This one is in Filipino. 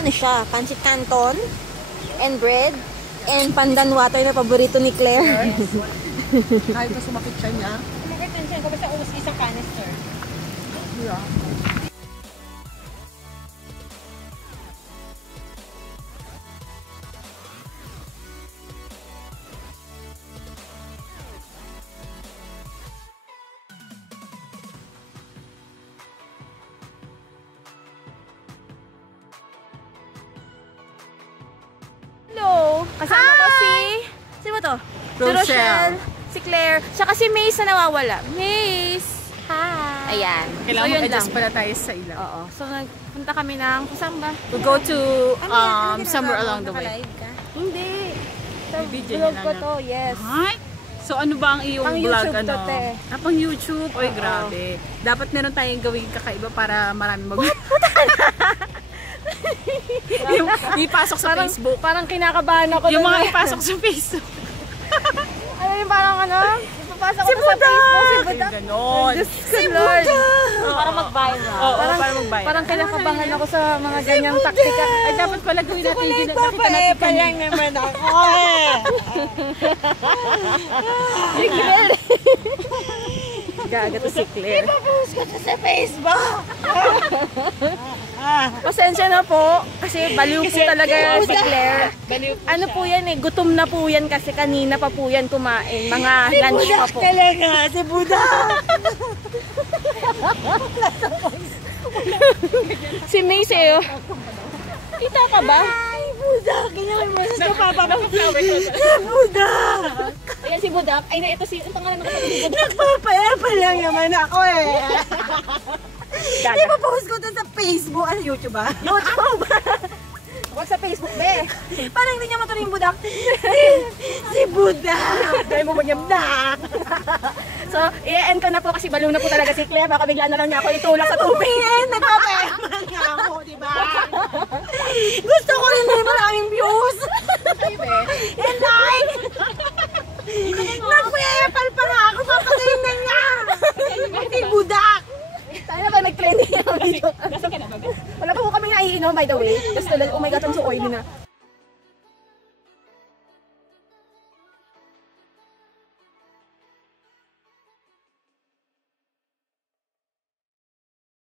ano siya, pancit canton, and bread, and pandan water na paborito ni Claire. Kahit na sumakit siya niya. Sumakit din siya, kung basta umus isang canister. Yeah. Hello! Kasama ko si... Sino ba to? Si Rochelle, si Claire, tsaka si Mace na nawawala. Mace! Hi! Ayan. Kailangan so, mag-adjust pala tayo sa ilaw. Oo. So, nagpunta kami ng... Saan ba? We'll go to somewhere along the way. Hindi. Sa video vlog niya ko lang to, yes. Hi! So ano ba ang iyong pang vlog? YouTube ano? to, te. Pang YouTube? Oy, grabe. Dapat meron tayong gawing kakaiba para marami mag... yung ipasok sa Facebook. Parang kinakabahan ako. Yung mga ipasok sa Facebook. Ano yung parang ano? Ipapasok ko sa Facebook. Si Buda. Ganon. Si Buda. Para mag-viral. Oo, para mag-viral. Parang kinakabahan ako sa mga ganyang taktika. Ay, dapat pala gawin natin yung nakita natin kanina. naman ako eh. Si Claire. Gaga to si Claire. Ipapost ko to sa Facebook. Pasensya na po kasi baliw po talaga si Claire. Ano po yan eh, gutom na po yan kasi kanina pa po yan kumain. Mga lunch pa po. Si Buda! Si Mace eh. Kita ka ba? Ay, Buda! Ganyan mo sa papa mo. Buda! Ayan si Buda. Ay na ito si pangalan ng kapatid si Buda. Nagpapayapa lang naman ako eh. Hindi mo post ko dun sa Facebook. Ano, YouTube ba? YouTube! Huwag sa Facebook, be. Parang hindi niya matuloy yung Budak. Si Budak! Dahil mo magyamdak. So, i-end ko na po kasi baliw na po talaga si Claire. Baka bigla na lang niya ako itulak sa tubig. Nagpapayaman nga ako, diba? Gusto ko rin na maraming views. And like! Nagpayapal pa nga ako. Papagaling na niya. Si Budak! Tayo na ba nag-trending yung video? Wala pa po kami naiinom by the way. Kasi oh my god, I'm so oily na.